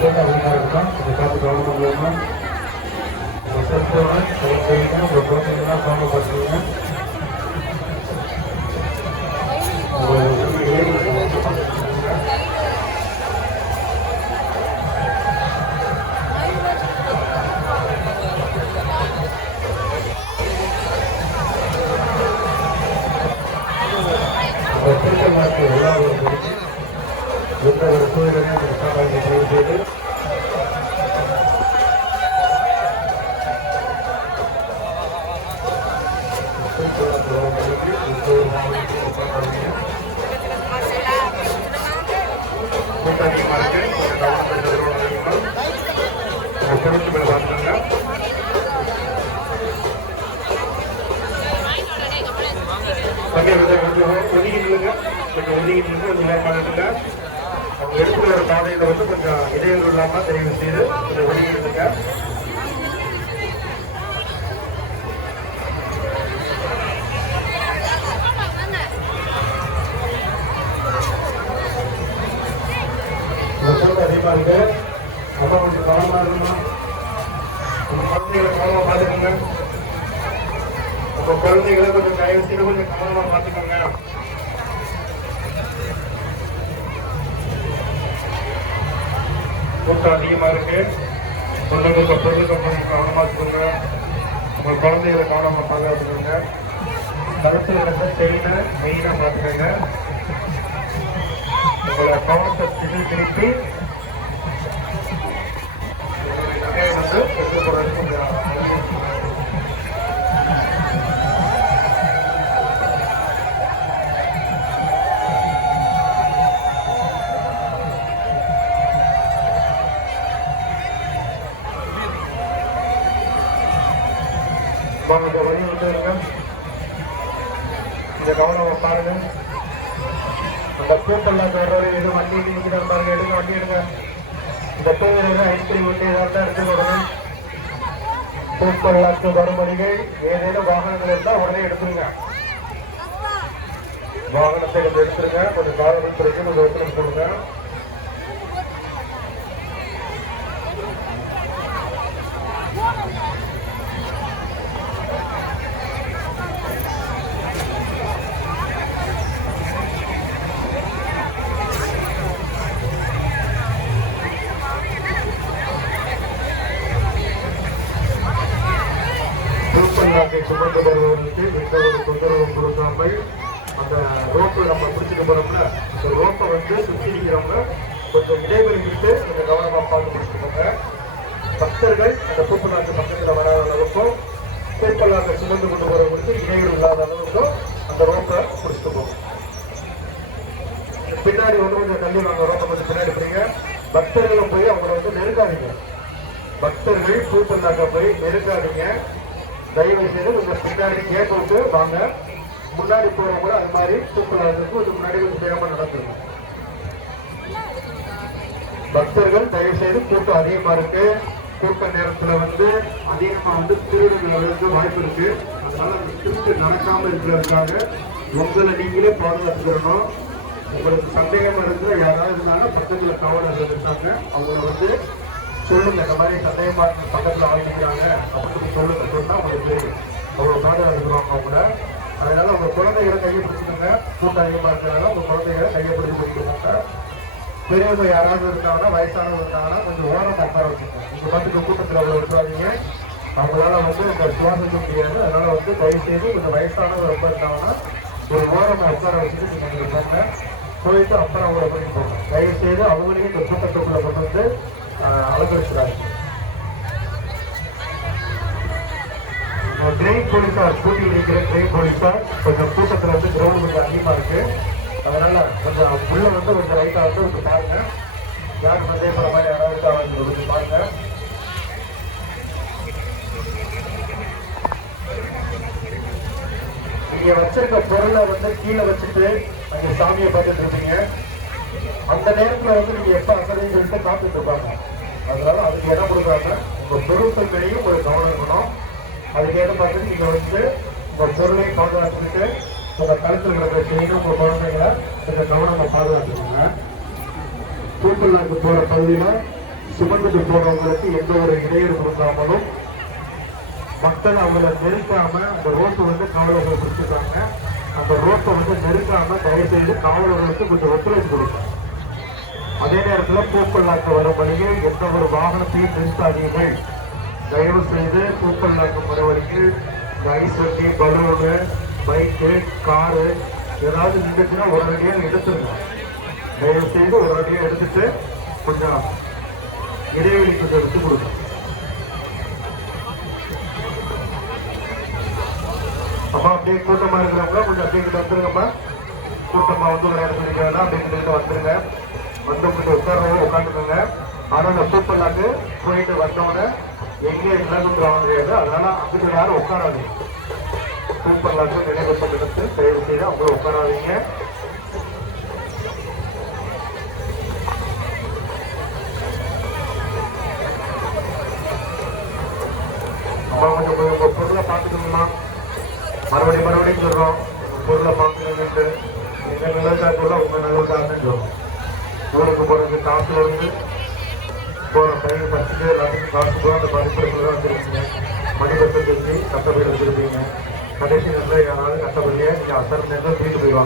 கூட்டம் அதிகமாக இருக்கும். கொஞ்சம் பார்த்து கவனமாக போகணும். உங்கள் செல்ஃபோனை கையில் உங்கள் குழந்தைங்களாம் கவனம் பார்த்துக்கோங்க. எல்லா எந்த ஒரு சூழ்நிலையும் செய்து அவங்க எடுத்துட்டு வர பாதையில வந்து கொஞ்சம் இடையூறு இல்லாம தெரிவு செய்து கொஞ்சம் ஒதுங்கிடுங்க. அதிகமா இருக்கு. அப்ப கொஞ்சம் கவனமா இருக்கணும். குழந்தைகளை கவனமா பாத்துக்கோங்க. உங்க குழந்தைகளை கொஞ்சம் தயவு செய்து கொஞ்சம் கவனமா பாத்துக்கோங்க. கூட்டம் அதிகமா இருக்கு. பொண்ணுங்க கவனமா இருக்குங்க. உங்க குழந்தைகளை கவனமா பாதுகாத்துக்கோங்க. கருத்துல இருக்க செயினை மெயினா பாத்துக்கோங்க. உங்களோட கவனத்தை திருப்பி வழி விட்டுருங்க. இந்த கவனமா பாருங்க. அந்த கூட்டெல்லாம் வர்றது எதுவும் வண்டி நிற்கிறார் பாருங்க. எடுங்க, வண்டி எடுங்க. இந்த டூவீலர் ஐஸ்கிரீம் வண்டி ஏதாவது தான் எடுத்து கொடுங்க. கூட்டெல்லாம் வரும்படிகள் ஏதேனும் வாகனங்கள் இருந்தால் உடனே எடுத்துருங்க. வாகனத்தை கொஞ்சம் எடுத்துருங்க. கொஞ்சம் காவல்துறைக்கு கொஞ்சம் ஒத்துழைப்பு கொடுங்க. சுமந்து வருவதற்கு எந்த ஒரு தொந்தரவும் கொடுக்காமல் அந்த ரோப்பை நம்ம பிடிச்சிட்டு போறோம்ல, அந்த ரோப்பை வந்து சுற்றி இருக்கிறவங்க கொஞ்சம் இடைவெளி விட்டு கொஞ்சம் கவனமா பார்த்து பிடிச்சிருக்கோங்க. பக்தர்கள் அந்த பூப்பநாட்டு பக்கத்தில் வராத அளவுக்கும் பூப்பலாக சுமந்து கொண்டு போறவங்களுக்கு இடைவெளி இல்லாத அளவுக்கும் அந்த ரோப்பை பிடிச்சிட்டு போகும். பின்னாடி வந்து கொஞ்சம் தள்ளி வாங்க. ரோப்பை கொஞ்சம் பின்னாடி போறீங்க. பக்தர்களும் போய் அவங்கள வந்து நெருக்காதீங்க. பக்தர்கள் பூப்பலாக போய் நெருக்காதீங்க. தயவு செய்து உங்க பின்னாடி கேட் விட்டு வாங்க. முன்னாடி போறவங்க அது மாதிரி பூப்பலாக முன்னாடி கொஞ்சம் வேகமா நடந்துருங்க. பக்தர்கள் தயவு செய்து கூட்டம் அதிகமா இருக்கு. கூட்ட நேரத்துல வந்து அதிகமா வந்து திருவிழா வாய்ப்பு இருக்கு. அதனால அந்த திருட்டு நடக்காம இருக்கிறதுக்காக உங்களை நீங்களே பாதுகாத்துக்கிறணும். உங்களுக்கு சந்தேகமா இருக்கிற யாராவது இருந்தாலும் பக்கத்துல காவலர்கள் இருக்காங்க, அவங்கள வந்து சொல்லுங்க. இந்த மாதிரி சந்தேகமா பக்கத்துல ஆரம்பிக்கிறாங்க அப்படின்னு சொல்லுங்க. சொன்னா உங்களுக்கு தெரியும். அவ்வளோ பாதுகாத்துக்கிறோம் அவங்கள. அதனால உங்க குழந்தைகளை கையை பிடிச்சிக்கோங்க. கூட்டம் அதிகமா இருக்கிறனால உங்க குழந்தைகளை கையை பிடிச்சி பிடிச்சிக்கோங்க. பெரியவங்க யாராவது இருந்தாங்கன்னா, வயசானவங்க இருந்தாங்கன்னா கொஞ்சம் ஓரமாக உட்கார வச்சுக்கோங்க. இந்த மாதிரி கூட்டத்தில் அவ்வளோ இருக்காதீங்க. அவங்களால வந்து இந்த சுவாசிக்க முடியாது. அதனால வந்து தயவு செய்து கொஞ்சம் வயசானவங்க ரொம்ப இருந்தாங்கன்னா ஒரு ஓரமாக உட்கார வச்சுட்டு நீங்கள் போங்க. போயிட்டு அப்புறம் அவங்கள போயிட்டு போங்க. தயவு செய்து அவங்களையும் இந்த கூட்டத்துக்குள்ள கொண்டு வந்து அலங்கரிச்சுடாங்க. கிரெயின் போலீஸார் ஸ்கூட்டி இருக்கிற கிரெயின் போலீஸார் கொஞ்சம் கூட்டத்தில் வந்து கிரௌண்ட் கொஞ்சம் அதிகமாக இருக்கு. அதனால கொஞ்சம் உள்ள வந்து கொஞ்சம் ரைட்டா வந்து கொஞ்சம் பாருங்க. யார் சந்தேகப்படுற மாதிரி யாராவது கொஞ்சம் பாருங்க. நீங்க வச்சிருக்க பொருளை வந்து கீழே வச்சுட்டு அங்க சாமியை பார்த்துட்டு இருப்பீங்க. அந்த நேரத்துல வந்து நீங்க எப்ப அசதைன்னு சொல்லிட்டு காத்துட்டு இருப்பாங்க. அதனால அதுக்கு இடம் கொடுக்காம உங்க பொருட்கள் மேலேயும் ஒரு கவனம் இருக்கணும். அதுக்கு ஏற்ற பார்த்துட்டு நீங்க வந்து உங்க பொருளையும் பாதுகாத்துட்டு உங்க கழுத்தில் இருக்கிற செய்யணும். உங்க குழந்தைங்களை கொஞ்சம் கவனமா பாதுகாத்துக்கோங்க. பூக்கொள்ளாக்கு போற பகுதியில சுமந்துட்டு போறவங்களுக்கு எந்த ஒரு இடையூறு கொடுக்காமலும் மக்கள் அவங்களை நெருக்காம அந்த ரோட்டு வந்து காவலர்கள் பிடிச்சிருக்காங்க. அந்த ரோட்டை வந்து நெருக்காம தயவு செய்து காவலர்களுக்கு கொஞ்சம் ஒத்துழைப்பு கொடுக்கும். அதே நேரத்தில் பூப்பல்லாக்க வர வழியில் எந்த ஒரு வாகனத்தையும் நிறுத்தாதீர்கள். தயவு செய்து பூப்பல்லாக்க வர வழியில் இந்த ஐஸ் வண்டி, பலூனு, பைக்கு, காரு ஏதாவது நின்றுச்சுன்னா உடனடியாக எடுத்துருங்க. தயவு செய்து உடனடியாக எடுத்துட்டு கொஞ்சம் இடைவெளி கொஞ்சம் எடுத்து கொடுங்க. அம்மா அப்படியே கூட்டமா இருக்கிறவங்க கொஞ்சம் அப்படியே கிட்ட வந்துருங்கம்மா. கூட்டமா வந்து ஒரு இடத்துல நிற்கிறதா அப்படியே கிட்ட வந்துருங்க. வந்து கொஞ்சம் உட்காந்துக்கோங்க. ஆனா அந்த பூப்பல்லாக்கு போயிட்டு வந்தோடனே எங்கே இல்லாதுன்ற முடியாது. அதனால அதுக்கு யாரும் உட்காராதீங்க. பூப்பல்லாக்கு நினைவுப்பட்டு எடுத்து தயவு செய்து அவங்களும் உட்காராதீங்க. அம்மா கொஞ்சம் உங்க பொருளை பார்த்துக்கணுமா? மறுபடியும் சொல்றோம், பொருளை பார்க்கணும்னு. எங்க நல்லதுக்காக உங்க நல்லதுக்காக சொல்றோம். ஊருக்கு போறதுக்கு காசுல இருந்து போற பையன் பஸ்ஸுக்கு எல்லாத்துக்கும் காசு போக அந்த மதிப்பெடுப்பு தான் வச்சிருக்கீங்க. மணிப்பட்டு தெரிஞ்சு கட்டப்பையில் வச்சிருப்பீங்க. கடைசி நேரத்தில் யாராவது கட்டப்பையை நீங்க அசர் நேரத்தில் தூக்கிட்டு போயிடுவாங்க.